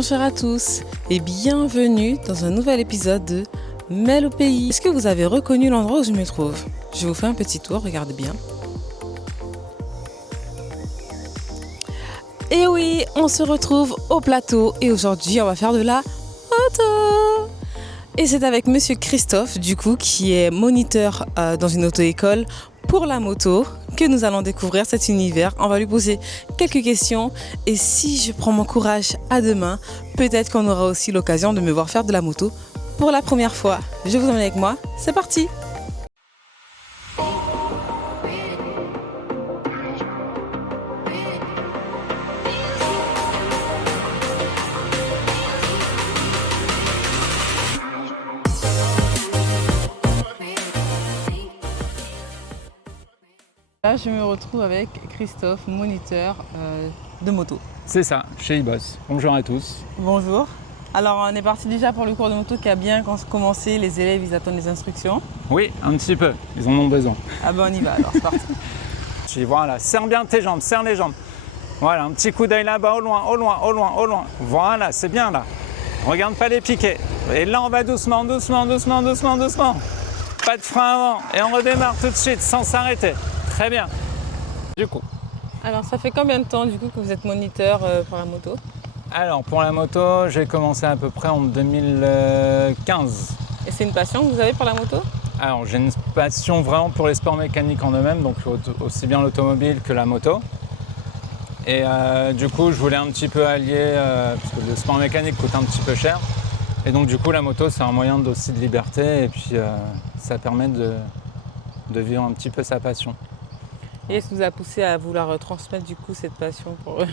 Bonjour à tous et bienvenue dans un nouvel épisode de Mêle au pays. Est-ce que vous avez reconnu l'endroit où je me trouve? Je vous fais un petit tour, regardez bien. Et oui, on se retrouve au plateau et aujourd'hui on va faire de la moto. Et c'est avec monsieur Christophe du coup qui est moniteur dans une auto-école pour la moto que nous allons découvrir cet univers. On va lui poser quelques questions et si je prends mon courage à deux mains, peut-être qu'on aura aussi l'occasion de me voir faire de la moto pour la première fois. Je vous emmène avec moi, c'est parti! Là, je me retrouve avec Christophe, moniteur de moto. C'est ça, chez iBoss. Bonjour à tous. Bonjour. Alors, on est parti déjà pour le cours de moto qui a bien commencé. Les élèves, ils attendent les instructions. Oui, un petit peu. Ils en ont besoin. Ah ben, on y va alors, c'est parti. Voilà, serre bien tes jambes, serre les jambes. Voilà, un petit coup d'œil là-bas, au loin, au loin, au loin, au loin. Voilà, c'est bien là. Regarde pas les piquets. Et là, on va doucement, doucement, doucement, doucement, doucement. Pas de frein avant. Et on redémarre tout de suite, sans s'arrêter. Très bien. Du coup. Alors, ça fait combien de temps du coup que vous êtes moniteur pour la moto? Alors, pour la moto, j'ai commencé à peu près en 2015. Et c'est une passion que vous avez pour la moto? Alors, j'ai une passion vraiment pour les sports mécaniques en eux-mêmes, donc aussi bien l'automobile que la moto. Et du coup, je voulais un petit peu allier, parce que le sport mécanique coûte un petit peu cher. Et donc, du coup, la moto, c'est un moyen aussi de liberté et puis ça permet de vivre un petit peu sa passion. Et est-ce que vous a poussé à vouloir transmettre du coup cette passion pour eux?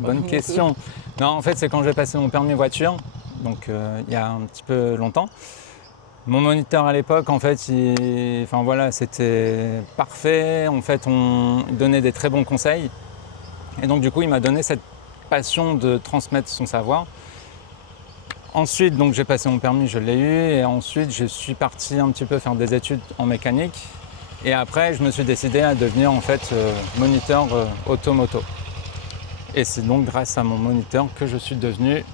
Bonne question. Non, en fait, c'est quand j'ai passé mon permis voiture, donc il y a un petit peu longtemps. Mon moniteur à l'époque, en fait, c'était parfait. En fait, il donnait des très bons conseils. Et donc, du coup, il m'a donné cette passion de transmettre son savoir. Ensuite, donc, j'ai passé mon permis, je l'ai eu. Et ensuite, je suis parti un petit peu faire des études en mécanique. Et après, je me suis décidé à devenir en fait moniteur automoto. Et c'est donc grâce à mon moniteur que je suis devenu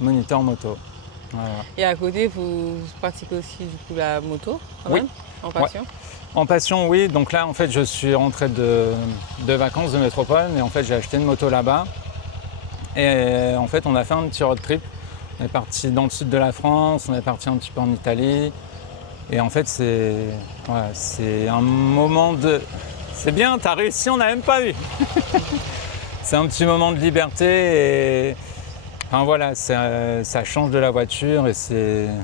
moniteur moto. Voilà. Et à côté, vous pratiquez aussi du coup la moto quand même, en passion? Ouais. En passion, oui. Donc là, en fait, je suis rentré de vacances de métropole et en fait, j'ai acheté une moto là-bas. Et en fait, on a fait un petit road trip. On est parti dans le sud de la France, on est parti un petit peu en Italie. Et en fait, c'est un moment de... C'est bien, t'as réussi, on n'a même pas vu. C'est un petit moment de liberté et... Enfin voilà, ça change de la voiture et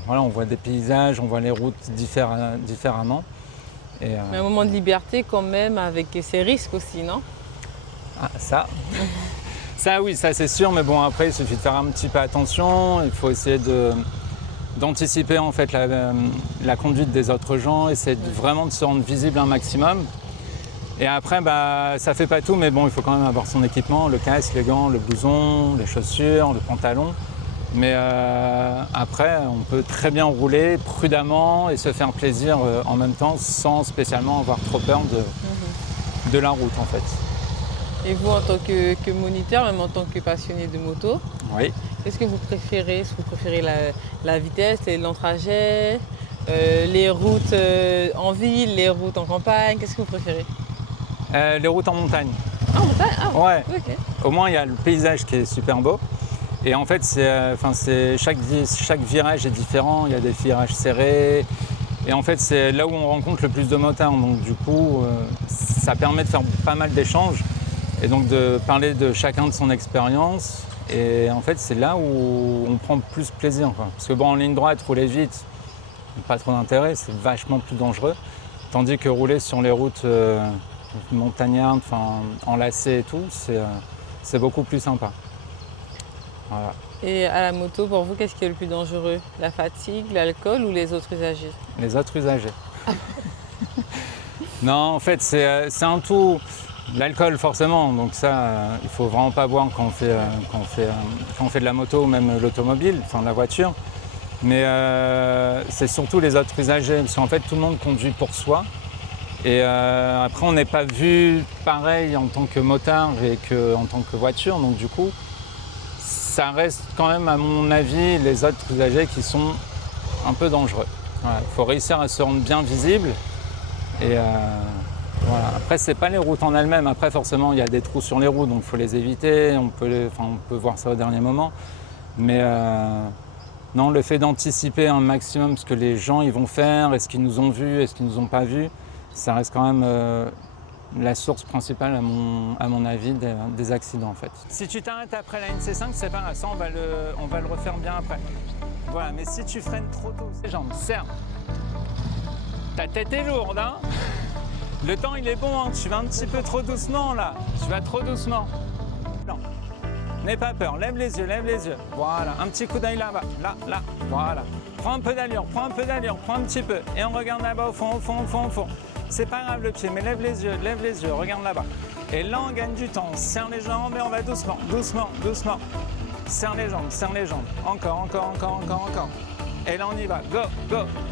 on voit des paysages, on voit les routes différemment. Et, Mais un moment de liberté quand même avec ses risques aussi, non? Ah, ça oui, ça c'est sûr, mais bon après il suffit de faire un petit peu attention, il faut essayer d'anticiper en fait la conduite des autres gens, essayer vraiment de se rendre visible un maximum. Et après, ça fait pas tout, mais bon, il faut quand même avoir son équipement, le casque, les gants, le blouson, les chaussures, le pantalon. Mais après, on peut très bien rouler prudemment et se faire plaisir en même temps, sans spécialement avoir trop peur de la route en fait. Et vous, en tant que moniteur, même en tant que passionné de moto, oui. Qu'est-ce que vous préférez? Est-ce que vous préférez la vitesse, les longs trajets, les routes en ville, les routes en campagne? Qu'est-ce que vous préférez? Les routes en montagne. Ah, en montagne? Ah, ouais. Ok. Au moins, il y a le paysage qui est super beau. Et en fait, chaque virage est différent. Il y a des virages serrés. Et en fait, c'est là où on rencontre le plus de motards. Donc du coup, ça permet de faire pas mal d'échanges. Et donc de parler de chacun de son expérience. Et en fait, c'est là où on prend plus plaisir, quoi. Parce que bon, en ligne droite, rouler vite, pas trop d'intérêt, c'est vachement plus dangereux. Tandis que rouler sur les routes montagnardes, enlacées et tout, c'est beaucoup plus sympa. Voilà. Et à la moto, pour vous, qu'est-ce qui est le plus dangereux? La fatigue, l'alcool ou les autres usagers? Les autres usagers. Non, en fait, c'est un tout. L'alcool forcément, donc ça, il faut vraiment pas boire quand on fait de la moto ou même l'automobile, la voiture. Mais c'est surtout les autres usagers, parce qu'en fait tout le monde conduit pour soi. Et après on n'est pas vu pareil en tant que motard et qu'en tant que voiture, donc du coup ça reste quand même, à mon avis, les autres usagers qui sont un peu dangereux. Voilà, il faut réussir à se rendre bien visible. Et voilà. Après, c'est pas les routes en elles-mêmes. Après, forcément, il y a des trous sur les routes, donc il faut les éviter. On peut voir ça au dernier moment. Mais non, le fait d'anticiper un maximum ce que les gens ils vont faire, est-ce qu'ils nous ont vus, est-ce qu'ils nous ont pas vus, ça reste quand même la source principale, à mon avis, des accidents en fait. Si tu t'arrêtes après la NC5, c'est pas grave, ça on va le refaire bien après. Voilà, mais si tu freines trop tôt, les jambes, serre. Ta tête est lourde, hein. Le temps il est bon, hein. Tu vas un petit peu trop doucement là, tu vas trop doucement. Non, n'aie pas peur, lève les yeux, voilà, un petit coup d'œil là-bas, là, voilà. Prends un peu d'allure, prends un petit peu, et on regarde là-bas au fond. C'est pas grave le pied, mais lève les yeux, regarde là-bas. Et là, on gagne du temps, on serre les jambes et on va doucement. Serre les jambes. Encore. Et là, on y va. Go.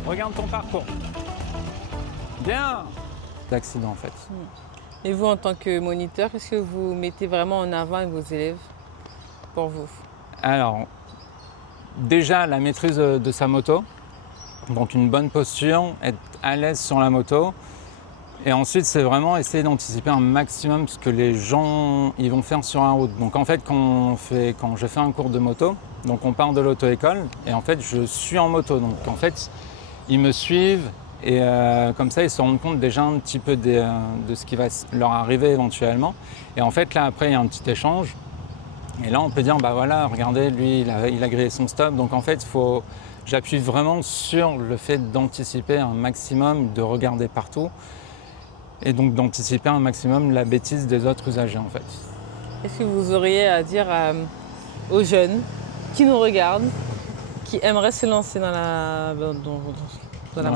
Regarde ton parcours. Bien. D'accident, en fait. Et vous, en tant que moniteur, est-ce que vous mettez vraiment en avant avec vos élèves pour vous? Alors, déjà, la maîtrise de sa moto. Donc, une bonne posture, être à l'aise sur la moto. Et ensuite, c'est vraiment essayer d'anticiper un maximum ce que les gens ils vont faire sur la route. Donc en fait, quand je fais un cours de moto, donc on part de l'auto-école et en fait, je suis en moto. Donc en fait, ils me suivent et comme ça, ils se rendent compte déjà un petit peu de ce qui va leur arriver éventuellement. Et en fait, là, après, il y a un petit échange. Et là, on peut dire, bah voilà, regardez, lui, il a grillé son stop. Donc en fait, j'appuie vraiment sur le fait d'anticiper un maximum, de regarder partout. Et donc d'anticiper un maximum la bêtise des autres usagers en fait. Est-ce que vous auriez à dire aux jeunes qui nous regardent, qui aimeraient se lancer dans la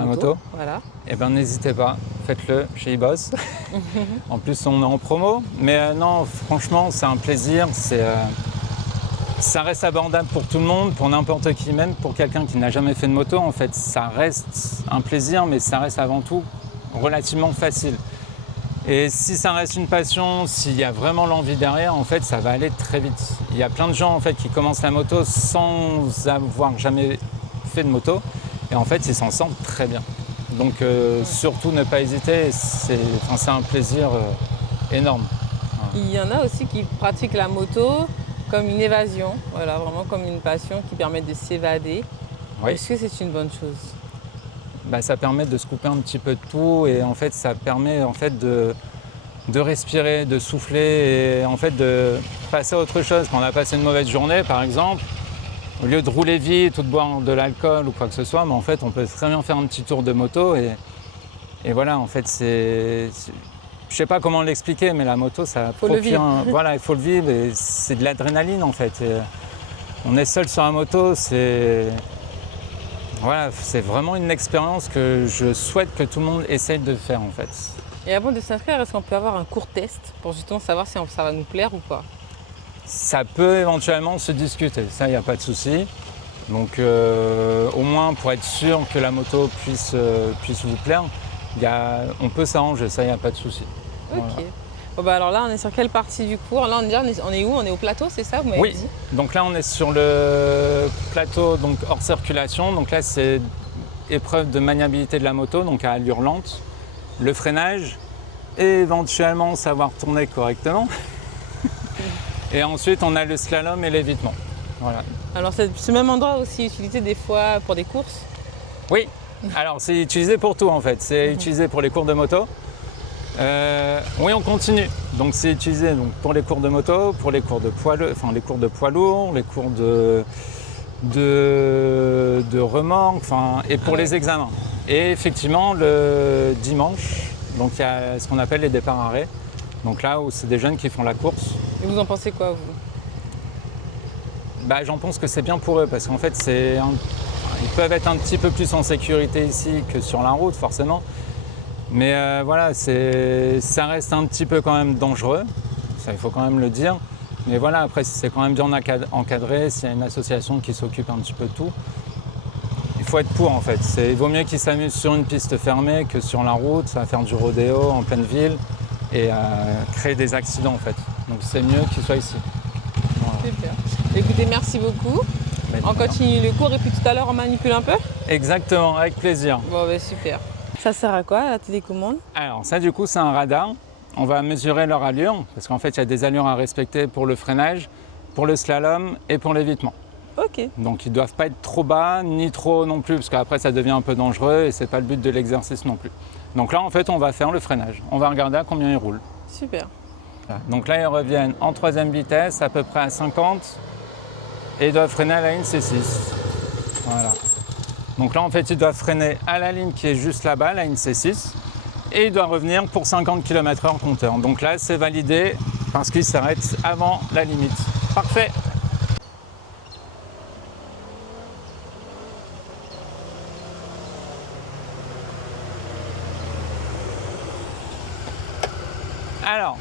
moto, voilà. Eh bien n'hésitez pas, faites-le chez iBoss. En plus on est en promo, mais non franchement c'est un plaisir, ça reste abordable pour tout le monde, pour n'importe qui, même pour quelqu'un qui n'a jamais fait de moto en fait. Ça reste un plaisir, mais ça reste avant tout relativement facile. Et si ça reste une passion, s'il y a vraiment l'envie derrière, en fait, ça va aller très vite. Il y a plein de gens en fait qui commencent la moto sans avoir jamais fait de moto, et en fait, ils s'en sentent très bien. Donc, surtout ne pas hésiter. C'est un plaisir énorme. Il y en a aussi qui pratiquent la moto comme une évasion, voilà, vraiment comme une passion qui permet de s'évader. Oui. Est-ce que c'est une bonne chose? Ça permet de se couper un petit peu de tout et en fait ça permet en fait de respirer, de souffler et en fait de passer à autre chose. Quand on a passé une mauvaise journée par exemple, au lieu de rouler vite ou de boire de l'alcool ou quoi que ce soit, mais en fait on peut très bien faire un petit tour de moto et voilà en fait je sais pas comment l'expliquer, mais la moto ça voilà, il faut le vivre et c'est de l'adrénaline en fait. Et on est seul sur la moto, voilà, c'est vraiment une expérience que je souhaite que tout le monde essaye de faire en fait. Et avant de s'inscrire, est-ce qu'on peut avoir un court test pour justement savoir si ça va nous plaire ou pas? Ça peut éventuellement se discuter, ça il n'y a pas de souci. Donc au moins pour être sûr que la moto puisse vous plaire, on peut s'arranger, ça il n'y a pas de souci. Ok. Voilà. Bon alors là on est sur quelle partie du cours? Là on est où? On est au plateau, c'est ça? Vous m'avez dit ? Donc là on est sur le plateau donc hors circulation. Donc là c'est épreuve de maniabilité de la moto, donc à allure lente, le freinage et éventuellement savoir tourner correctement. Et ensuite on a le slalom et l'évitement. Voilà. Alors c'est ce même endroit aussi utilisé des fois pour des courses? Oui, alors c'est utilisé pour tout en fait. C'est utilisé pour les cours de moto. Oui, on continue. Donc c'est utilisé donc, pour les cours de moto, pour les cours de poids lourds, les cours de remorque, et pour les examens. Et effectivement, le dimanche, donc il y a ce qu'on appelle les départs arrêts. Donc là où c'est des jeunes qui font la course. Et vous en pensez quoi, vous? J'en pense que c'est bien pour eux parce qu'en fait, ils peuvent être un petit peu plus en sécurité ici que sur la route, forcément. Mais voilà, ça reste un petit peu quand même dangereux, ça il faut quand même le dire. Mais voilà, après si c'est quand même bien encadré, s'il y a une association qui s'occupe un petit peu de tout, il faut être pour en fait. Il vaut mieux qu'ils s'amusent sur une piste fermée que sur la route, ça va faire du rodéo en pleine ville et créer des accidents en fait. Donc c'est mieux qu'ils soient ici. Voilà. Super. Écoutez, merci beaucoup. On continue le cours et puis tout à l'heure on manipule un peu? Exactement, avec plaisir. Bon, ben super. Ça sert à quoi la télécommande? Alors ça du coup c'est un radar. On va mesurer leur allure parce qu'en fait il y a des allures à respecter pour le freinage, pour le slalom et pour l'évitement. Ok. Donc ils ne doivent pas être trop bas ni trop non plus parce qu'après ça devient un peu dangereux et c'est pas le but de l'exercice non plus. Donc là en fait on va faire le freinage. On va regarder à combien ils roulent. Super. Voilà. Donc là ils reviennent en 3e vitesse à peu près à 50 et ils doivent freiner à la ligne C6. Voilà. Donc là en fait ils doivent freiner à la ligne qui est juste là-bas, la ligne C6. Et il doit revenir pour 50 km/h compteur. Donc là, c'est validé parce qu'il s'arrête avant la limite. Parfait. Alors,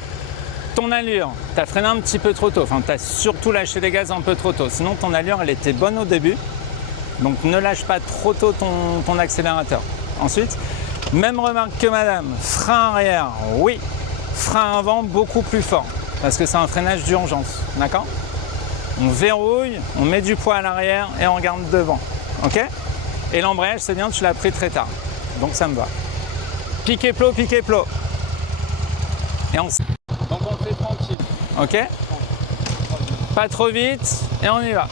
ton allure, tu as freiné un petit peu trop tôt. Enfin, tu as surtout lâché les gaz un peu trop tôt. Sinon, ton allure, elle était bonne au début. Donc, ne lâche pas trop tôt ton accélérateur. Ensuite, même remarque que madame, frein arrière, oui. Frein avant, beaucoup plus fort, parce que c'est un freinage d'urgence, d'accord? On verrouille, on met du poids à l'arrière et on regarde devant, ok? Et l'embrayage, c'est bien, tu l'as pris très tard, donc ça me va. Piqué plot, piqué plot. Et donc on fait tranquille, ok? Pas trop vite, et on y va.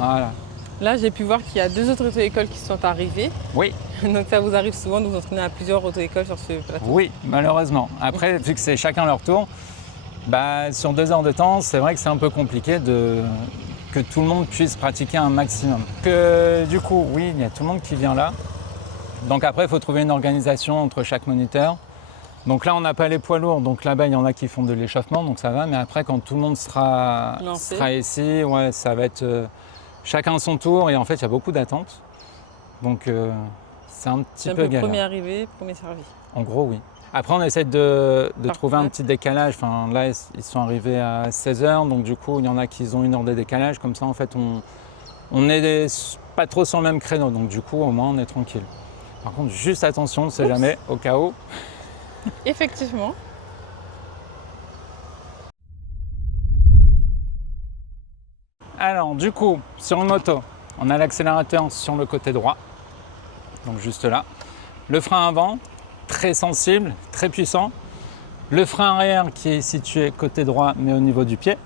Voilà. Là, j'ai pu voir qu'il y a 2 autres auto-écoles qui sont arrivées. Oui. Donc ça vous arrive souvent de vous entraîner à plusieurs auto-écoles sur ce plateau? Oui, malheureusement. Après, vu que c'est chacun leur tour, bah, sur 2 heures de temps, c'est vrai que c'est un peu compliqué que tout le monde puisse pratiquer un maximum. Du coup, oui, il y a tout le monde qui vient là. Donc après, il faut trouver une organisation entre chaque moniteur. Donc là, on n'a pas les poids lourds, donc là-bas, il y en a qui font de l'échauffement, donc ça va. Mais après, quand tout le monde sera ici, ouais, ça va être chacun son tour. Et en fait, il y a beaucoup d'attentes. Donc c'est un petit peu galère. Premier arrivé, premier servi. En gros, oui. Après, on essaie de trouver un petit décalage. Enfin, là, ils sont arrivés à 16h, donc du coup, il y en a qui ont 1 heure de décalage. Comme ça, en fait, on n'est pas trop sur le même créneau. Donc du coup, au moins, on est tranquille. Par contre, juste attention, on ne sait jamais, au cas où. Effectivement. Alors, du coup, sur une moto, on a l'accélérateur sur le côté droit, donc juste là. Le frein avant, très sensible, très puissant. Le frein arrière qui est situé côté droit, mais au niveau du pied,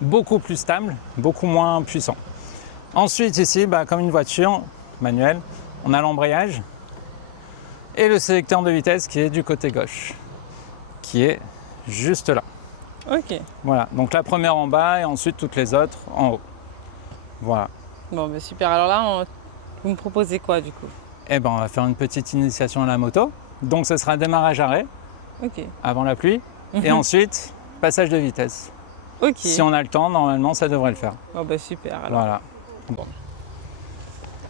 beaucoup plus stable, beaucoup moins puissant. Ensuite, ici, comme une voiture manuelle, on a l'embrayage et le sélecteur de vitesse qui est du côté gauche, qui est juste là. Ok. Voilà, donc la première en bas et ensuite toutes les autres en haut. Voilà. Bon, ben super. Alors là, vous me proposez quoi du coup? Eh ben, on va faire une petite initiation à la moto. Donc ce sera démarrage-arrêt avant la pluie et ensuite passage de vitesse. Ok. Si on a le temps, normalement ça devrait le faire. Oh ben super. Alors. Voilà. Bon.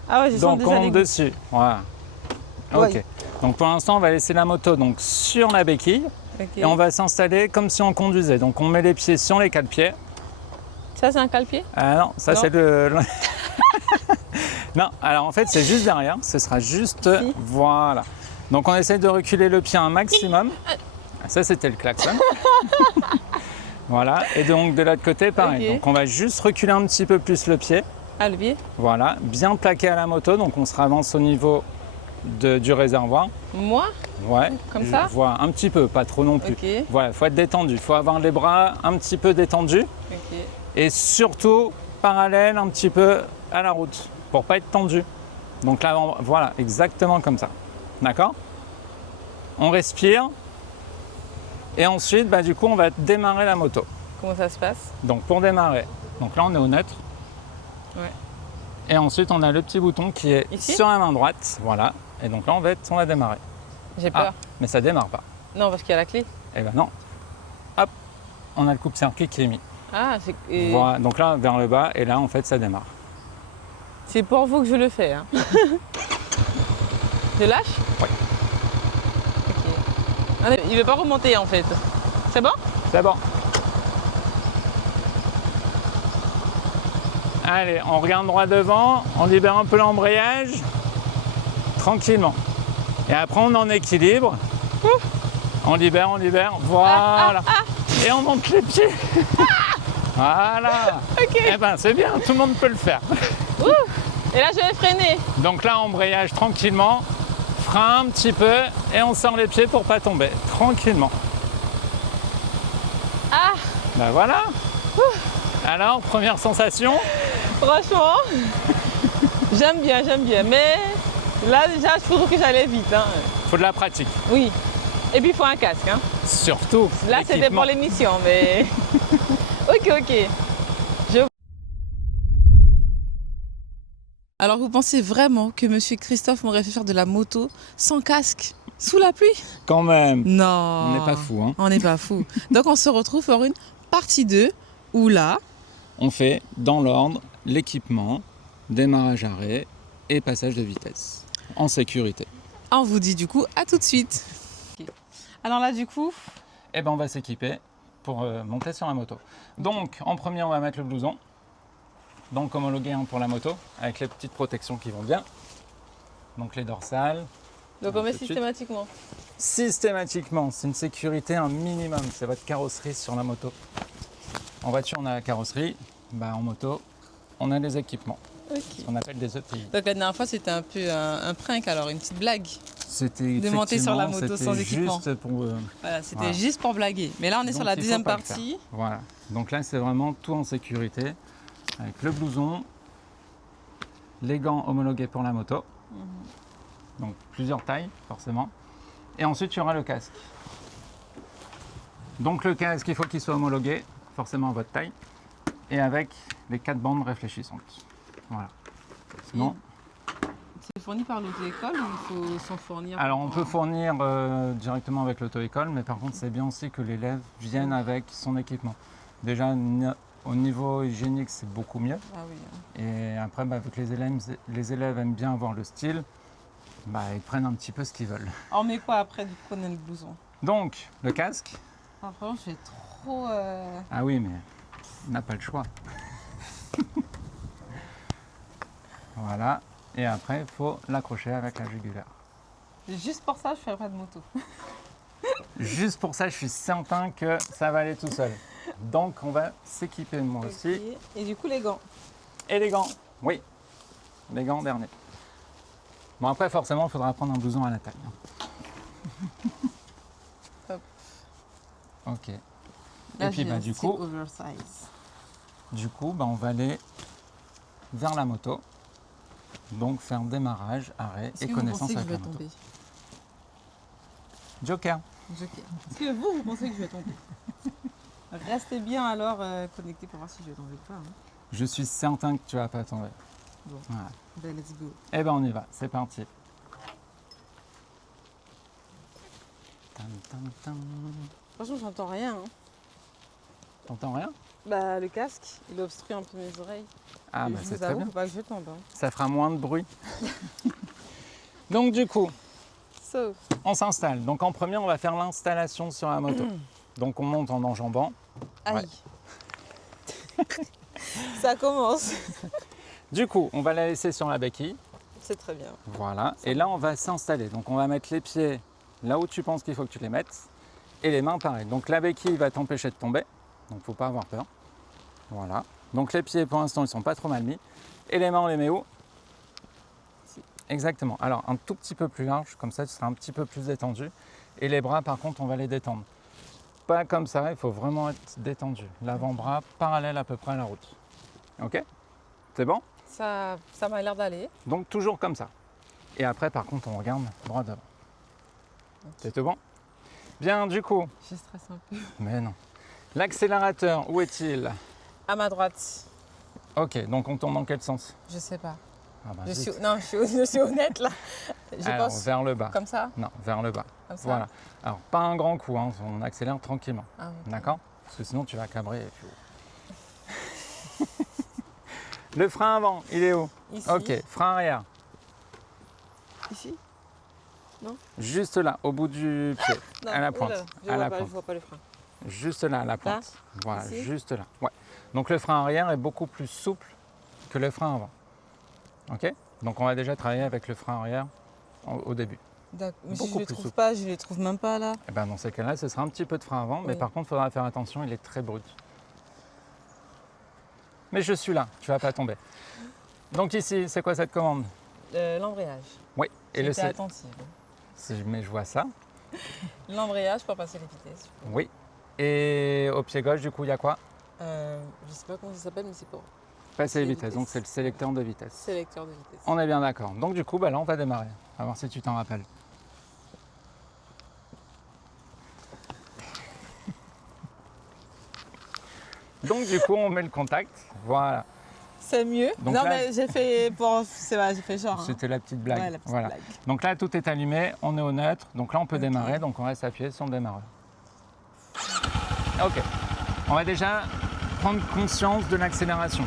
Ah ouais, donc on monte dessus. Voilà. Ok. Ouais. Donc pour l'instant, on va laisser la moto donc sur la béquille et on va s'installer comme si on conduisait. Donc on met les pieds sur les 4 pieds. Ça c'est un cale-pied? Ah non, ça c'est le... Non, alors en fait c'est juste derrière, ce sera juste... Voilà. Donc on essaie de reculer le pied un maximum. Ça c'était le klaxon. Voilà, et donc de l'autre côté pareil. Okay. Donc on va juste reculer un petit peu plus le pied. Ah, le pied? Voilà, bien plaqué à la moto, donc on se avance au niveau du réservoir. Moi? Ouais. Comme ça? Voilà, un petit peu, pas trop non plus. Okay. Voilà, il faut être détendu, il faut avoir les bras un petit peu détendus. Okay. Et surtout parallèle un petit peu à la route pour pas être tendu. Donc là, voilà, exactement comme ça. D'accord? On respire et ensuite, du coup, on va démarrer la moto. Comment ça se passe? Donc pour démarrer, donc là on est au neutre. Ouais. Et ensuite, on a le petit bouton qui est ici sur la main droite. Voilà. Et donc là, on va démarrer. J'ai peur. Mais ça démarre pas. Non, parce qu'il y a la clé. Eh ben non. Hop, on a le coupe-circuit qui est mis. Ah, c'est... Voilà, donc là, vers le bas, et là, en fait, ça démarre. C'est pour vous que je le fais. Hein. Je lâche? Oui. Ok. Il ne veut pas remonter, en fait. C'est bon? C'est bon. Allez, on regarde droit devant, on libère un peu l'embrayage, tranquillement. Et après, on en équilibre. On libère, voilà. Et on monte les pieds. Voilà. Ok. Eh ben c'est bien, tout le monde peut le faire. Ouh. Et là, je vais freiner. Donc là, embrayage tranquillement, frein un petit peu et on sort les pieds pour pas tomber. Tranquillement. Ah, Ben voilà. Alors, première sensation? franchement, j'aime bien. Mais là, déjà, je trouve que j'allais vite. Hein. Faut de la pratique. Oui. Et puis, il faut un casque. Hein. Surtout. Là, c'était l'équipement. pour l'émission, mais... Ok. Alors, vous pensez vraiment que Monsieur Christophe m'aurait fait faire de la moto sans casque, sous la pluie? Quand même. Non. On n'est pas fou, hein. On n'est pas fou. Donc, on se retrouve pour une partie 2 où là, On fait dans l'ordre l'équipement, démarrage arrêt et passage de vitesse. En sécurité. on vous dit du coup à tout de suite. Alors là, du coup, Eh ben on va s'équiper pour monter sur la moto. Donc en premier on va mettre le blouson. Donc homologué hein, pour la moto, avec les petites protections qui vont bien. Donc les dorsales. donc on met Tout de suite. systématiquement. Systématiquement, c'est une sécurité un minimum, c'est votre carrosserie sur la moto. En voiture on a la carrosserie, bah, en moto on a les équipements, Ok. ce qu'on appelle des EPI. Donc la dernière fois, c'était un peu un prank, alors une petite blague. C'était De monter sur la moto effectivement, sans équipement. juste pour... Voilà, c'était Voilà. juste pour blaguer. Mais là, on est sur Donc, la il faut deuxième pas le partie. Voilà, donc là c'est vraiment tout en sécurité, avec le blouson, les gants homologués pour la moto, donc plusieurs tailles forcément, et ensuite il y aura le casque. Donc le casque, il faut qu'il soit homologué, forcément à votre taille, et avec les 4 bandes réfléchissantes. Voilà. Sinon, C'est fourni par l'auto-école ou il faut s'en fournir? alors on peut fournir directement avec l'auto-école, mais par contre c'est bien aussi que l'élève vienne avec son équipement. Déjà au niveau hygiénique c'est beaucoup mieux. Ah oui. Hein. Et après, bah, vu que les élèves aiment bien avoir le style, bah, ils prennent un petit peu ce qu'ils veulent. On met quoi après du coup on a le blouson? Donc, le casque. Ah, vraiment, je vais trop. Ah oui, mais on n'a pas le choix. Voilà. Et après, il faut l'accrocher avec la jugulaire. Juste pour ça, je ferai pas de moto. Juste pour ça, je suis certain que ça va aller tout seul. Donc, on va s'équiper moi aussi. Ok. Et du coup, les gants. Et les gants. Oui, les gants dernier. Bon, après, forcément, il faudra prendre un blouson à la taille. Hop. Ok. Là, Et puis, j'ai bah, un du style coup, oversize. bah, on va aller vers la moto. Donc, faire démarrage, arrêt Est-ce et que vous connaissance pensez que je avec vais la moto. tomber? Joker. Joker. Est-ce que vous pensez que je vais tomber? Restez bien alors connectés pour voir si je vais tomber ou pas. Hein. Je suis certain que tu vas pas tomber. Bon, Voilà. ben let's go. Eh ben, on y va. C'est parti. Tam, tam, tam. Franchement, j'entends rien. Hein. T'entends rien? Bah, le casque, il obstrue un peu mes oreilles. Ah, Et bah, je c'est vous très avoue, bien. faut pas que je tombe. Hein. Ça fera moins de bruit. Donc, du coup, Sauf. on s'installe. Donc, en premier, on va faire l'installation sur la moto. Donc, on monte en enjambant. Aïe. Ça commence. Du coup, on va la laisser sur la béquille. C'est très bien. Voilà. Et là, on va s'installer. Donc, on va mettre les pieds là où tu penses qu'il faut que tu les mettes. Et les mains, pareil. Donc, la béquille va t'empêcher de tomber. Donc, faut pas avoir peur. Voilà. Donc, les pieds, pour l'instant, ils sont pas trop mal mis. Et les mains, on les met où? Ici. Exactement. Alors, un tout petit peu plus large. Comme ça, tu seras un petit peu plus détendu. Et les bras, par contre, on va les détendre. Pas comme ça. Il faut vraiment être détendu. L'avant-bras parallèle à peu près à la route. OK? C'est bon? Ça m'a l'air d'aller. Donc toujours comme ça. Et après, par contre, on regarde droit devant. C'est tout bon? Bien, du coup. Je stresse un peu. Mais non. L'accélérateur, où est-il? À ma droite. Ok, donc on tourne dans quel sens? Je sais pas. Ah bah, Je zut. suis... Non, je suis honnête là. Je Alors, pense vers le bas. comme ça. Non, vers le bas. Comme ça. Voilà. Alors, pas un grand coup, hein, on accélère tranquillement. Ah, ok. D'accord? Parce que sinon, tu vas cabrer. Et puis... Le frein avant, il est où? Ici. Ok, frein arrière. Ici. Juste là, au bout du pied. Non, À la oh pointe. là, À la je pointe. vois pas le frein. Juste là, à la pointe. Voilà, Ici. juste là. Ouais. Donc le frein arrière est beaucoup plus souple que le frein avant. Ok? Donc on va déjà travailler avec le frein arrière au début. D'accord. Mais si Beaucoup je ne les plus trouve souple. pas, je les trouve même pas là. Et ben, dans ces cas-là, ce sera un petit peu de frein avant, mais Oui. par contre, il faudra faire attention, il est très brut. Mais je suis là, tu vas pas tomber. Donc ici, c'est quoi cette commande? L'embrayage. Oui, et le J'étais attentive. mais je vois ça. L'embrayage pour passer les vitesses. Oui. Et au pied gauche, du coup, il y a quoi? Je sais pas comment ça s'appelle, mais c'est pour Passer les les vitesses, donc vitesses. c'est le sélecteur de vitesse. sélecteur de vitesse. On est bien d'accord. Donc du coup, bah, là, on va démarrer. On va voir si tu t'en rappelles. Donc du coup, on met le contact. Voilà. C'est mieux. Donc non là- mais j'ai fait c'est vrai, j'ai fait genre. Hein. C'était la petite blague. Ouais, la petite Voilà. blague. Donc là, tout est allumé, on est au neutre. Donc là, on peut Ok. démarrer. Donc on reste appuyé sur le démarreur. Ok. On va déjà prendre conscience de l'accélération.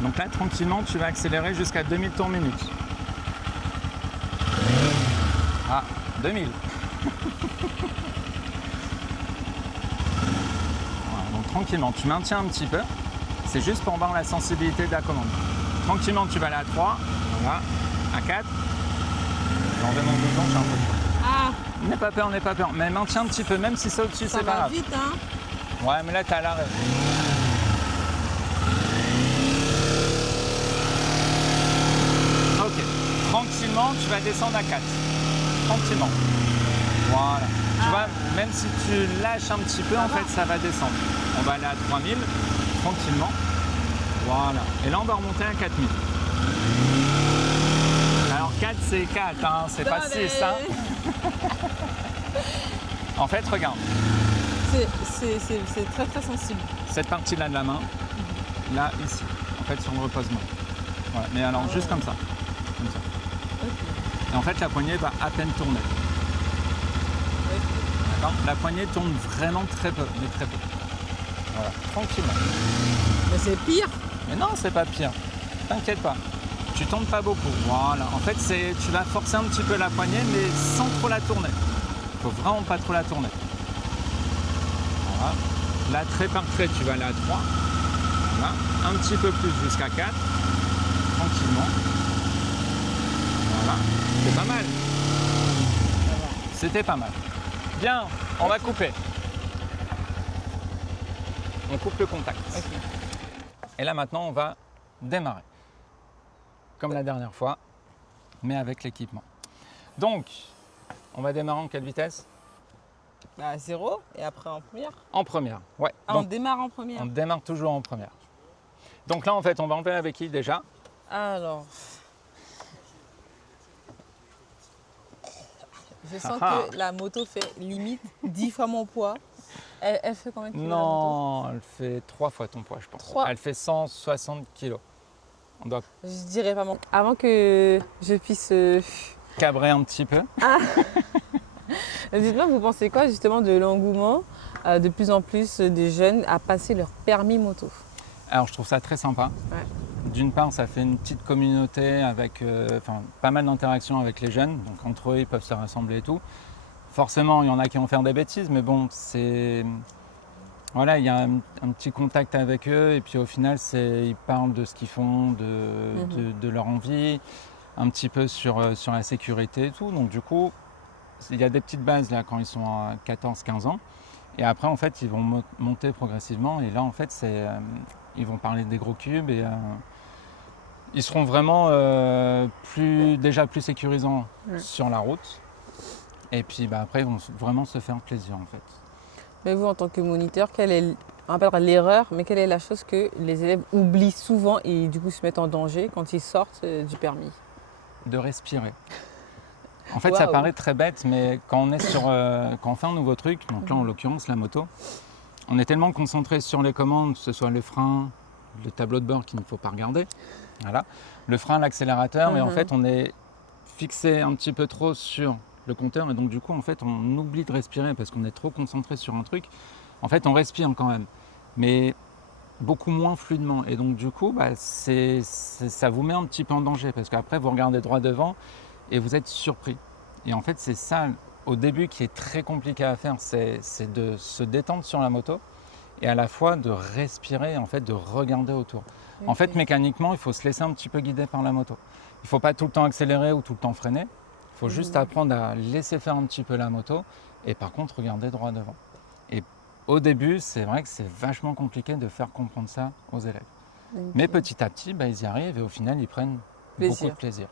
Donc là, tranquillement, tu vas accélérer jusqu'à 2000 tours minute. Ah, 2000. Voilà, donc tranquillement, tu maintiens un petit peu. C'est juste pour voir la sensibilité de la commande. Tranquillement, tu vas aller à 3, voilà, à 4. J'en vais mon bouton, j'ai un peu chaud. Ah, N'aie pas peur, n'aie pas peur. Mais maintiens un petit peu, même si c'est au-dessus, ça c'est pas va grave. vite hein. Ouais, mais là, t'es à l'arrêt. Ok. Tranquillement, tu vas descendre à 4. Tranquillement. Voilà. Tu vois, même si tu lâches un petit peu, en fait, ça va descendre. On va aller à 3000, tranquillement. Voilà. Et là, on va remonter à 4000. Alors 4, c'est 4, hein, c'est pas 6. Hein. En fait, regarde. C'est très très sensible. Cette partie-là de la main, là, ici, en fait, sur le repose-main. Voilà. Mais alors, juste comme ça. Comme ça. Ok. Et en fait, la poignée va à peine tourner. D'accord ? La poignée tourne vraiment très peu, mais très peu. Voilà, tranquillement. Mais c'est pire. Mais non, c'est pas pire. T'inquiète pas. Tu tournes pas beaucoup. Voilà. En fait, tu vas forcer un petit peu la poignée, mais sans trop la tourner. Faut vraiment pas trop la tourner. Voilà. Là, trait par trait, tu vas aller à 3. Voilà. Un petit peu plus jusqu'à 4. Tranquillement. Voilà. C'est pas mal. C'était pas mal. Bien, on va couper. On coupe le contact. Ok. Et là maintenant, on va démarrer. Comme la dernière fois, mais avec l'équipement. Donc, on va démarrer en quelle vitesse? Bah 0 et après en première. En première, ouais. Ah, on Donc, démarre en première. on démarre toujours en première. Donc là, en fait, on va enlever la béquille déjà. Alors. Je sens Ah. que la moto fait limite 10 fois mon poids. Elle fait combien de kilos la moto? Non, elle fait 3 fois ton poids, je pense. 3. Elle fait 160 kilos. On doit Je dirais pas mon. Avant que je puisse. cabrer un petit peu. Dites-moi, vous pensez quoi justement de l'engouement de plus en plus de jeunes à passer leur permis moto? Alors, je trouve ça très sympa. Ouais. D'une part, ça fait une petite communauté avec pas mal d'interactions avec les jeunes. Donc, entre eux, ils peuvent se rassembler et tout. Forcément, il y en a qui vont faire des bêtises, mais bon, c'est. Voilà, il y a un petit contact avec eux. Et puis, au final, ils parlent de ce qu'ils font, de leur envie, un petit peu sur la sécurité et tout. Donc, du coup, il y a des petites bases là quand ils sont à 14-15 ans. Et après, en fait, ils vont monter progressivement. Et là, en fait, ils vont parler des gros cubes et ils seront vraiment déjà plus sécurisants sur la route. Et puis bah, après, ils vont vraiment se faire plaisir en fait. Mais vous, en tant que moniteur, quelle est, on va pas dire l'erreur, mais quelle est la chose que les élèves oublient souvent et du coup se mettent en danger quand ils sortent du permis? De respirer. En fait, ça paraît très bête, mais quand on est quand on fait un nouveau truc, donc là en l'occurrence la moto, on est tellement concentré sur les commandes, que ce soit le frein, le tableau de bord qu'il ne faut pas regarder, voilà, le frein, l'accélérateur, et en fait on est fixé un petit peu trop sur le compteur, et donc du coup en fait on oublie de respirer parce qu'on est trop concentré sur un truc. En fait on respire quand même, mais beaucoup moins fluidement, et donc du coup bah, ça vous met un petit peu en danger parce qu'après vous regardez droit devant et vous êtes surpris. Et en fait c'est ça au début qui est très compliqué à faire, c'est de se détendre sur la moto et à la fois de respirer, en fait de regarder autour. Okay. En fait mécaniquement il faut se laisser un petit peu guider par la moto. Il ne faut pas tout le temps accélérer ou tout le temps freiner. Il Il faut juste apprendre à laisser faire un petit peu la moto et par contre regarder droit devant. Et au début, c'est vrai que c'est vachement compliqué de faire comprendre ça aux élèves. Okay. Mais petit à petit, ils y arrivent et au final, ils prennent beaucoup de plaisir.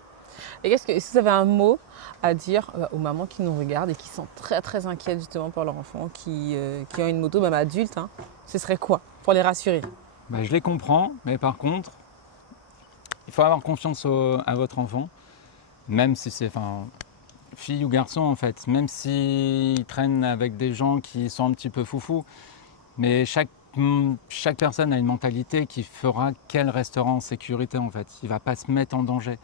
Et est-ce que vous avez un mot à dire aux mamans qui nous regardent et qui sont très très inquiètes justement pour leurs enfants, qui ont une moto, même adultes, hein, ce serait quoi pour les rassurer? Je les comprends, mais par contre, il faut avoir confiance à votre enfant, même si c'est fille ou garçon en fait, même s'ils traînent avec des gens qui sont un petit peu foufous, mais chaque personne a une mentalité qui fera qu'elle restera en sécurité en fait. Il ne va pas se mettre en danger.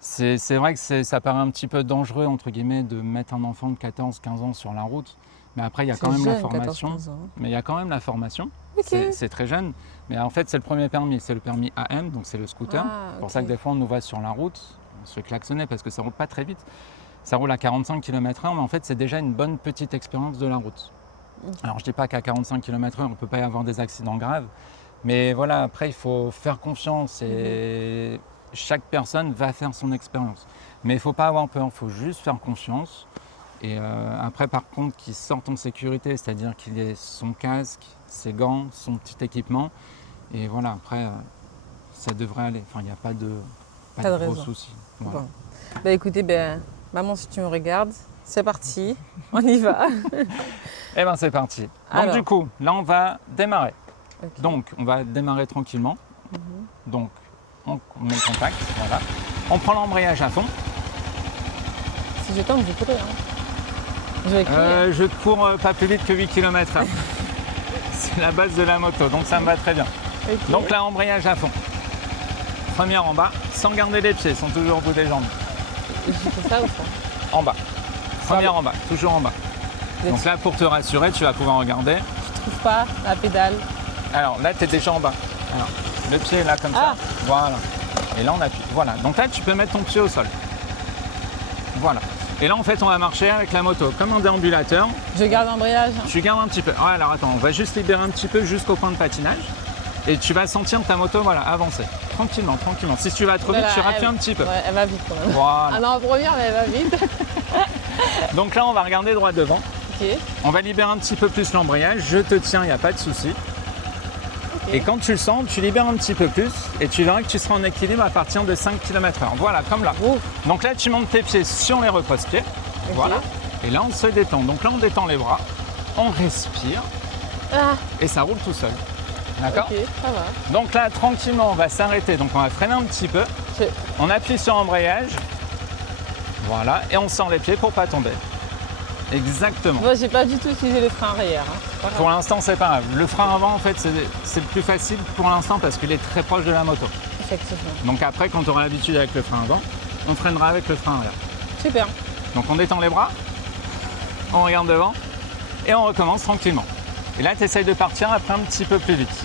C'est vrai que ça paraît un petit peu dangereux entre guillemets de mettre un enfant de 14-15 ans sur la route, mais après il y a quand même la formation. 14, mais il y a quand même la formation. Okay. C'est très jeune, mais en fait c'est le premier permis, c'est le permis AM, donc c'est le scooter. C'est pour ça que des fois on nous voit sur la route, on se fait klaxonner parce que ça roule pas très vite. Ça roule à 45 km/h, mais en fait c'est déjà une bonne petite expérience de la route. Alors je dis pas qu'à 45 km/h on ne peut pas y avoir des accidents graves, mais voilà, après il faut faire confiance et chaque personne va faire son expérience. Mais il ne faut pas avoir peur, il faut juste faire confiance. Et après, par contre, qu'il sorte en sécurité, c'est-à-dire qu'il ait son casque, ses gants, son petit équipement. Et voilà, après, ça devrait aller. Enfin, il n'y a pas de gros soucis. Voilà. Bon. Écoutez, maman, si tu me regardes, c'est parti, on y va. Eh bien, c'est parti. Donc, alors, du coup, là, on va démarrer. Okay. Donc, on va démarrer tranquillement. Donc, on met le contact, voilà. On prend l'embrayage à fond. Si je tombe, je cours. Hein. Je cours pas plus vite que 8 km/h. C'est la base de la moto, donc ça me va très bien. Okay. Donc là, embrayage à fond. Première en bas, sans garder les pieds, ils sont toujours au bout des jambes. Je fais ça ou ça? En bas. Première en bas, toujours en bas. Donc là, pour te rassurer, tu vas pouvoir regarder. Je trouve pas la pédale. Alors là, tu es déjà en bas. Alors, le pied est là comme ça. Voilà. Et là, on appuie. Voilà. Donc là, tu peux mettre ton pied au sol. Voilà. Et là, en fait, on va marcher avec la moto comme un déambulateur. Je garde l'embrayage. Tu gardes un petit peu. Ouais, alors attends, on va juste libérer un petit peu jusqu'au point de patinage. Et tu vas sentir ta moto, voilà, avancer. Tranquillement, tranquillement. Si tu vas trop vite, tu rappuies un petit peu. Ouais, elle va vite quand même. Voilà. Ah non, en première, mais elle va vite. Donc là, on va regarder droit devant. Okay. On va libérer un petit peu plus l'embrayage. Je te tiens, il n'y a pas de souci. Okay. Et quand tu le sens, tu libères un petit peu plus et tu verras que tu seras en équilibre à partir de 5 km/h. Voilà, comme là. Donc là, tu montes tes pieds sur les repose-pieds. Okay. Voilà. Et là, on se détend. Donc là, on détend les bras, on respire et ça roule tout seul. D'accord? Ok, ça va. Donc là, tranquillement, on va s'arrêter. Donc on va freiner un petit peu. On appuie sur l'embrayage. Voilà. Et on sort les pieds pour ne pas tomber. Exactement. Moi, j'ai pas du tout utilisé le frein arrière. Hein. Pour l'instant, c'est pas grave. Le frein avant, en fait, c'est le plus facile pour l'instant parce qu'il est très proche de la moto. Effectivement. Donc après, quand on aura l'habitude avec le frein avant, on freinera avec le frein arrière. Super. Donc on détend les bras, on regarde devant et on recommence tranquillement. Et là, tu essayes de partir après un petit peu plus vite,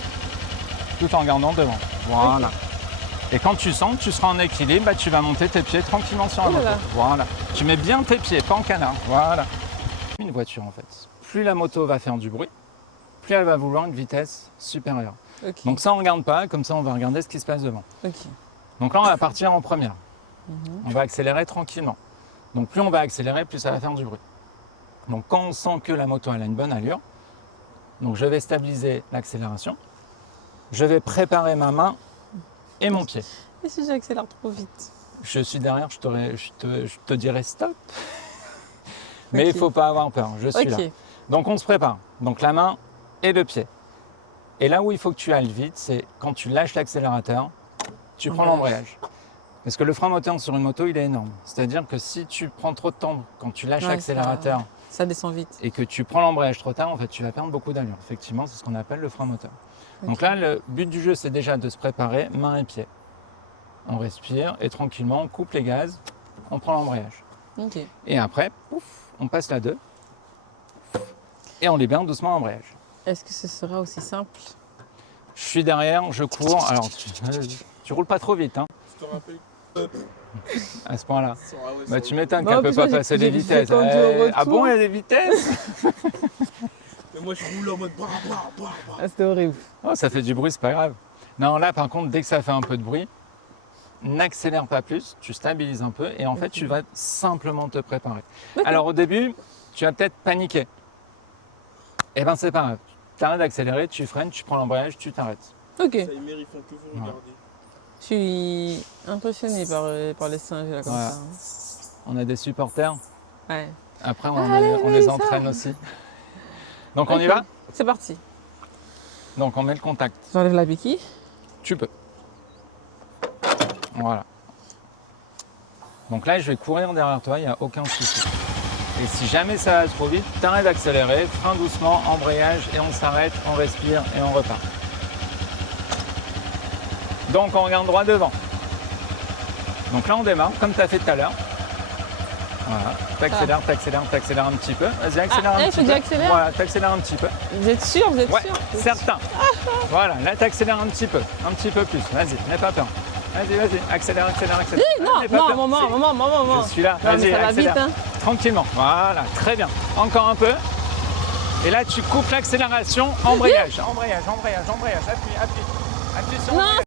tout en regardant devant. Voilà. Okay. Et quand tu sens que tu seras en équilibre, tu vas monter tes pieds tranquillement sur la moto. Voilà. Tu mets bien tes pieds, pas en canard. Voilà. Une voiture en fait. Plus la moto va faire du bruit, plus elle va vouloir une vitesse supérieure. Okay. Donc ça on ne regarde pas, comme ça on va regarder ce qui se passe devant. Okay. Donc là on va partir en première. On va accélérer tranquillement. Donc plus on va accélérer, plus ça va faire du bruit. Donc quand on sent que la moto elle a une bonne allure, donc je vais stabiliser l'accélération, je vais préparer ma main et mon pied. Et si j'accélère trop vite? Je suis derrière, je te dirai stop. Mais il ne faut pas avoir peur, je suis là. Donc on se prépare. Donc la main et le pied. Et là où il faut que tu ailles vite, c'est quand tu lâches l'accélérateur, tu prends l'embrayage. Parce que le frein moteur sur une moto, il est énorme. C'est-à-dire que si tu prends trop de temps quand tu lâches l'accélérateur, ça descend vite. Et que tu prends l'embrayage trop tard, en fait, tu vas perdre beaucoup d'allure. Effectivement, c'est ce qu'on appelle le frein moteur. Donc là, le but du jeu, c'est déjà de se préparer main et pied. On respire et tranquillement, on coupe les gaz, on prend l'embrayage. Okay. Et après, pouf, on passe la 2 et on libère doucement l'embrayage. Est-ce que ce sera aussi simple? Je suis derrière, je cours. Alors, tu roules pas trop vite. Hein. Je te rappelle. À ce point-là. Tu m'étonnes qu'elle ne peut pas passer les vitesses. Ah bon, il y a des vitesses? Mais moi, je roule en mode c'était horrible. Oh, ça fait du bruit, c'est pas grave. Non, là, par contre, dès que ça fait un peu de bruit, n'accélère pas plus, tu stabilises un peu et en fait, tu vas simplement te préparer. D'accord. Alors au début, tu vas peut-être paniquer. Eh ben c'est pas grave. Tu arrêtes d'accélérer, tu freines, tu prends l'embrayage, tu t'arrêtes. Ok. Ça, ils méritent, ils font que vous Voilà. regarder. Je suis impressionnée par les singes là comme Voilà. ça. On a des supporters. Ouais. Après, Allez, on les ça. entraîne aussi. Donc on y Ok. va? C'est parti. Donc on met le contact. J'enlève la béquille. Tu peux. Voilà. Donc là, je vais courir derrière toi, il n'y a aucun souci. Et si jamais ça va trop vite, t'arrêtes d'accélérer, frein doucement, embrayage, et on s'arrête, on respire et on repart. Donc on regarde droit devant. Donc là, on démarre, comme tu as fait tout à l'heure. Voilà. T'accélères, t'accélères, t'accélères un petit peu. Vas-y, accélère un il petit faut que peu. j'accélère Voilà, t'accélères un petit peu. Vous êtes sûr? Vous êtes Ouais, sûr? certain. Voilà, là t'accélères un petit peu plus. Vas-y, n'aie pas peur. Vas-y, vas-y, accélère, accélère, accélère. Non, N'aie pas non, peur. maman. Je suis là, Non, mais vas-y, ça va accélère. vite, hein. Tranquillement, voilà, très bien. Encore un peu. Et là, tu coupes l'accélération, embrayage, embrayage, embrayage, embrayage, appuie sur l'embrayage.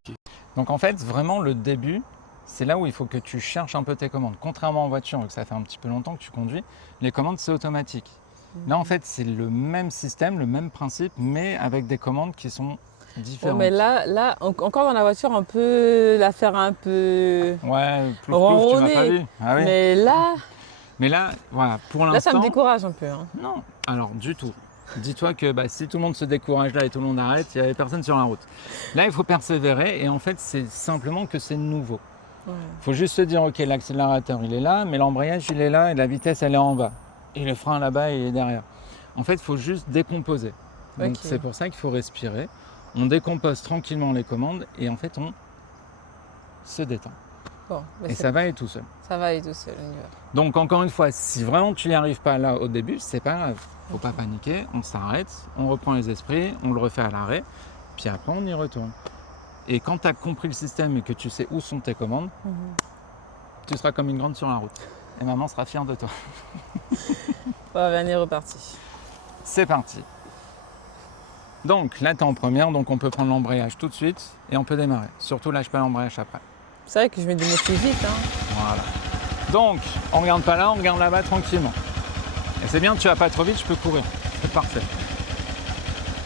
Donc en fait, vraiment le début, c'est là où il faut que tu cherches un peu tes commandes. Contrairement en voiture, où ça fait un petit peu longtemps que tu conduis, les commandes c'est automatique. Là en fait, c'est le même système, le même principe, mais avec des commandes qui sont différentes. Mais là, encore dans la voiture, on peut la faire un peu. Ouais, plouf, plouf, tu m'as pas vu. Ah oui. Mais là, voilà, pour Là, ça me l'instant, décourage un peu. Hein. non, alors du tout. Dis-toi que si tout le monde se décourage là et tout le monde arrête, il n'y avait personne sur la route. Là, il faut persévérer et en fait, c'est simplement que c'est nouveau. Il faut juste se dire, ok, l'accélérateur, il est là, mais l'embrayage, il est là et la vitesse, elle est en bas. Et le frein là-bas, il est derrière. En fait, il faut juste décomposer. Donc, c'est pour ça qu'il faut respirer. On décompose tranquillement les commandes et en fait, on se détend. Bon, et ça va aller tout seul. Ça va aller tout seul, on y va. Donc, encore une fois, si vraiment tu n'y arrives pas là au début, c'est pas grave. Faut pas paniquer, on s'arrête, on reprend les esprits, on le refait à l'arrêt, puis après on y retourne. Et quand tu as compris le système et que tu sais où sont tes commandes, tu seras comme une grande sur la route. Et maman sera fière de toi. Bon, on est reparti. C'est parti. Donc là, tu es en première, donc on peut prendre l'embrayage tout de suite et on peut démarrer. Surtout lâche pas l'embrayage après. C'est vrai que je mets des mots plus vite. Hein. Voilà. Donc, on ne regarde pas là, on regarde là-bas tranquillement. Et c'est bien, tu vas pas trop vite, je peux courir. C'est parfait.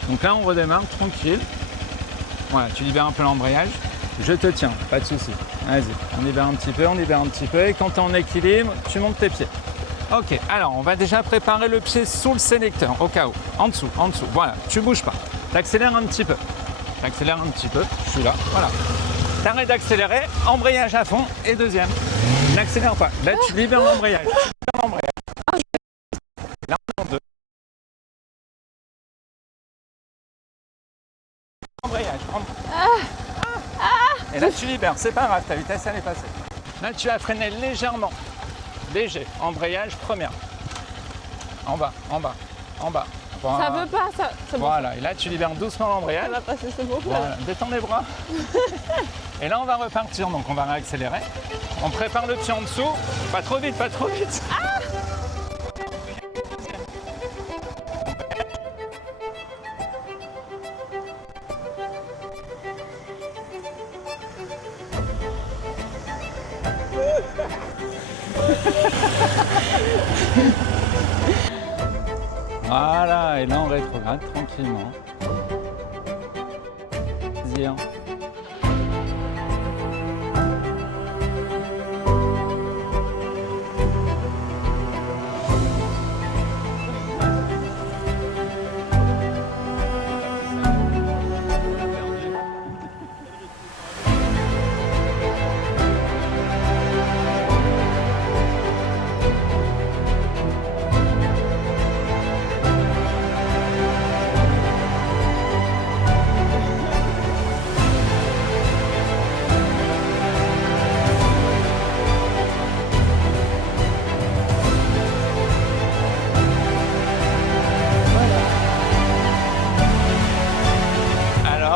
Donc là, on redémarre tranquille. Voilà, tu libères un peu l'embrayage. Je te tiens, pas de souci. Vas-y, on libère un petit peu, on libère un petit peu. Et quand tu es en équilibre, tu montes tes pieds. Ok, alors on va déjà préparer le pied sous le sélecteur, au cas où. En dessous, voilà, tu bouges pas. Tu accélères un petit peu. Je suis là, voilà. T'arrêtes d'accélérer, embrayage à fond et deuxième. N'accélère pas. Là, tu libères l'embrayage. Là, on est en deux. Embrayage. Et là, tu libères. C'est pas grave, ta vitesse, elle est passée. Là, tu as freiné légèrement. Léger. Embrayage, première. En bas. Voilà. Ça veut pas, ça. Voilà. Et là, tu libères doucement l'embrayage. Ça va passer ce mot. Voilà. Détends les bras. Et là, on va repartir. Donc, on va réaccélérer. On prépare le pied en dessous. Pas trop vite. Voilà, et là on rétrograde tranquillement. Plaisir.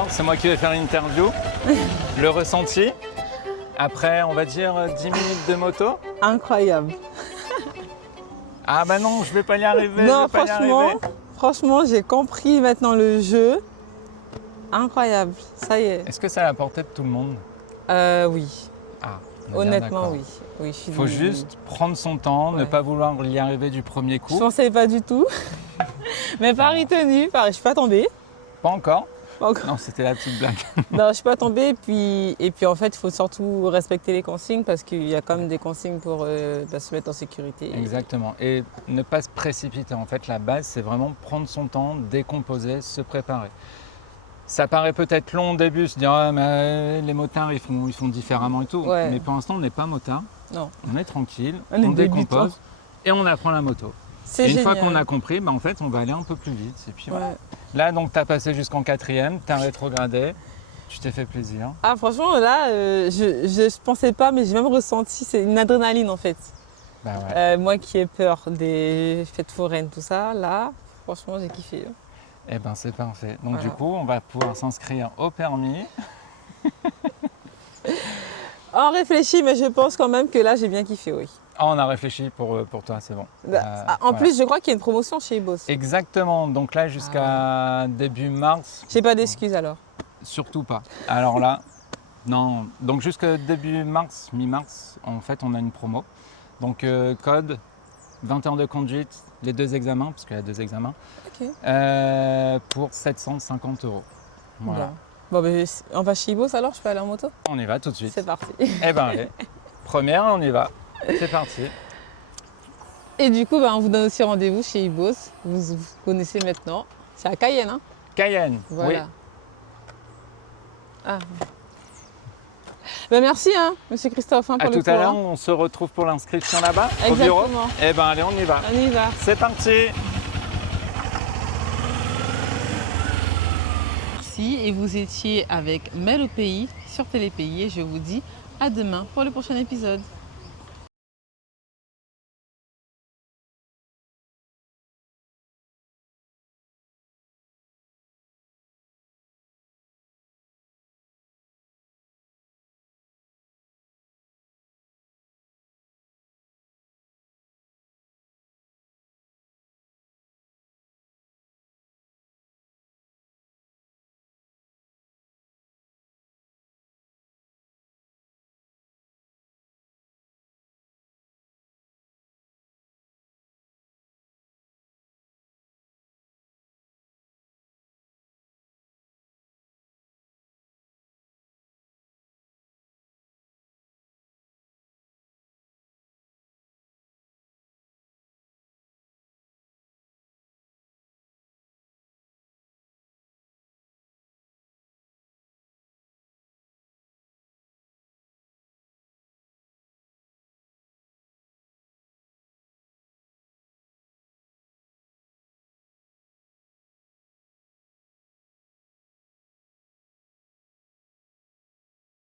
C'est moi qui vais faire l'interview. Le ressenti, après on va dire 10 minutes de moto. Incroyable. Ah bah non, je vais pas y arriver. Non, franchement, j'ai compris maintenant le jeu. Incroyable, ça y est. Est-ce que c'est à la portée de tout le monde? Oui. Ah On est bien Honnêtement, d'accord. oui. Oui, je suis Il faut juste prendre son temps, ne Ouais. pas vouloir y arriver du premier Je coup. pensais pas du tout. Mais pari tenu, je suis pas tombée. Pas encore. Pas encore. Non, c'était la petite blague. Non, je suis pas tombée. Et puis en fait, il faut surtout respecter les consignes parce qu'il y a quand même des consignes pour se mettre en sécurité. Exactement. Et ne pas se précipiter. En fait, la base, c'est vraiment prendre son temps, décomposer, se préparer. Ça paraît peut-être long au début, se dire ah, mais les motards ils font différemment et tout. Ouais. Mais pour l'instant, on n'est pas motard. Non, On est tranquille, On est on décompose débutant. et on apprend la moto. c'est Et une génial. fois qu'on a compris, en fait, on va aller un peu plus vite. Et puis voilà. Ouais. Là, donc, tu as passé jusqu'en 4e, tu as rétrogradé, tu t'es fait plaisir. Ah franchement là, je pensais pas, mais j'ai même ressenti, c'est une adrénaline en fait. Bah ouais. Moi qui ai peur des fêtes foraines, tout ça, là, franchement j'ai kiffé. Eh ben, c'est parfait. Donc, Voilà. du coup, on va pouvoir s'inscrire au permis. On réfléchit, mais je pense quand même que là j'ai bien kiffé, oui. Ah, on a réfléchi pour toi, c'est bon. En Voilà. plus, je crois qu'il y a une promotion chez Boss. Exactement. Donc là, jusqu'à début mars, J'ai pas d'excuses alors. surtout pas. Alors là, non. Donc jusqu'à début mars, mi-mars, en fait, on a une promo. Donc code, 20 heures de conduite, les 2 examens, parce qu'il y a 2 examens, Ok. pour 750 €. Voilà. Bon, ben, on va chez Boss alors, je peux aller en moto? On y va tout de suite. C'est parti. Eh ben allez, première, on y va. C'est parti. Et du coup, on vous donne aussi rendez-vous chez Ibos. Vous connaissez maintenant. C'est à Cayenne, hein? Cayenne. Voilà. Ah. Ben, merci, hein, Monsieur Christophe, hein, Oui. À pour le tout à cours, l'heure, hein. on se retrouve pour l'inscription là-bas, au bureau. Exactement. Eh ben allez, on y va. On y va. C'est parti. Merci. Et vous étiez avec Mel au pays sur Télépays. Et je vous dis à demain pour le prochain épisode.